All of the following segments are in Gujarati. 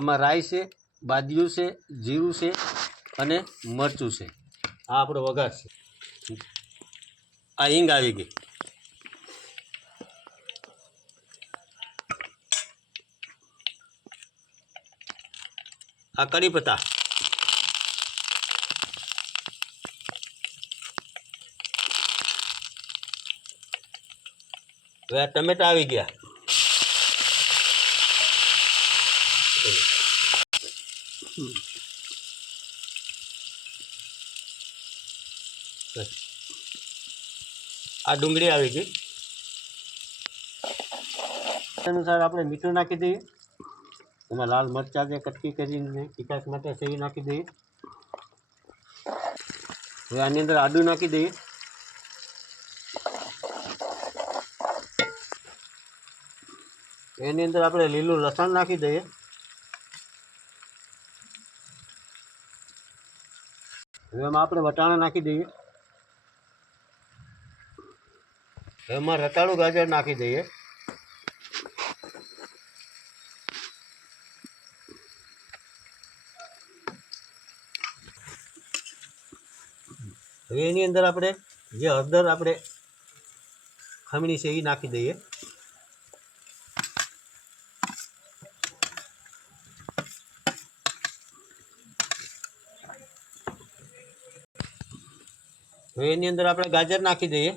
આમાં રાઈ છે, બાદિયું છે, જીરું છે અને મરચું છે. આ આપણો વઘાર છે. આ હિંગ આવી ગઈ. આ કઢી પત્તા. હવે આ ટમેટા આવી ગયા. આ ડુંગળી આવી ગઈ. અનુસાર આપણે મીઠું નાખી દઈએ. એમાં લાલ મરચાં જે કટકી કરીને તીખાશ માટે છે એ નાખી દઈએ. હવે આની અંદર આદું નાખી દઈએ. એની અંદર આપણે લીલું લસણ નાખી દઈએ. હવે એમાં આપણે વટાણા નાખી દઈએ. એમાં રતાળું ગાજર નાખી દઈએ. હવે એની અંદર આપણે જે હળદર આપણે ખમણી છે એ નાખી દઈએ. હવે એની અંદર આપણે ગાજર નાખી દઈએ.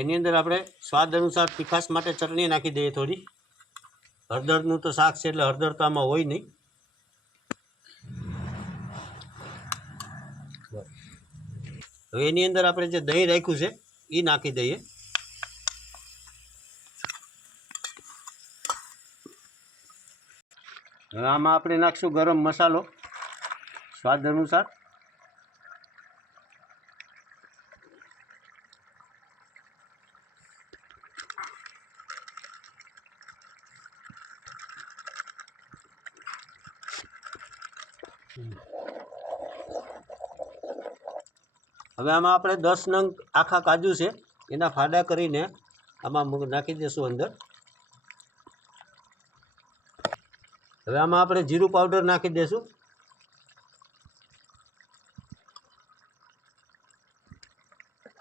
એની અંદર આપણે સ્વાદ અનુસાર તીખાશ માટે ચટણી નાખી દઈએ થોડી. હળદરનું તો શાક છે એટલે હળદર તો આમાં હોય નહીં. હવે એની અંદર આપણે જે દહીં રાખ્યું છે એ નાખી દઈએ. હવે આમાં આપણે નાખશું ગરમ મસાલો સ્વાદ અનુસાર. હવે આમાં આપણે 10 નંગ આખા કાજુ છે એના ફાડા કરીને આમાં નાખી દઈશું અંદર. હવે આમાં આપણે જીરું પાવડર નાખી દઈશું.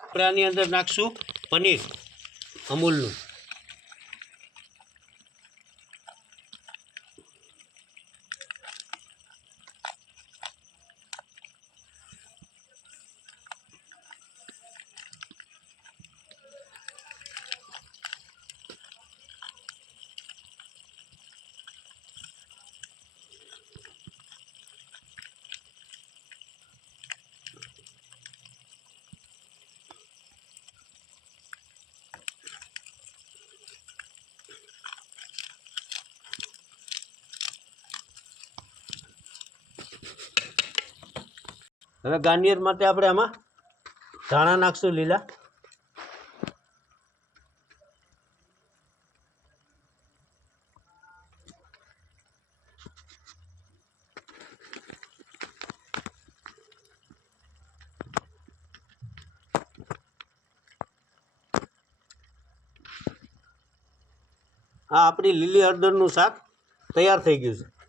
આપણે આની અંદર નાખશું પનીર અમૂલનું. હવે ગાર્નિયર માટે આપણે આમાં ધાણા નાખશું લીલા. આ આપણી લીલી હળદરનું શાક તૈયાર થઈ ગયું છે.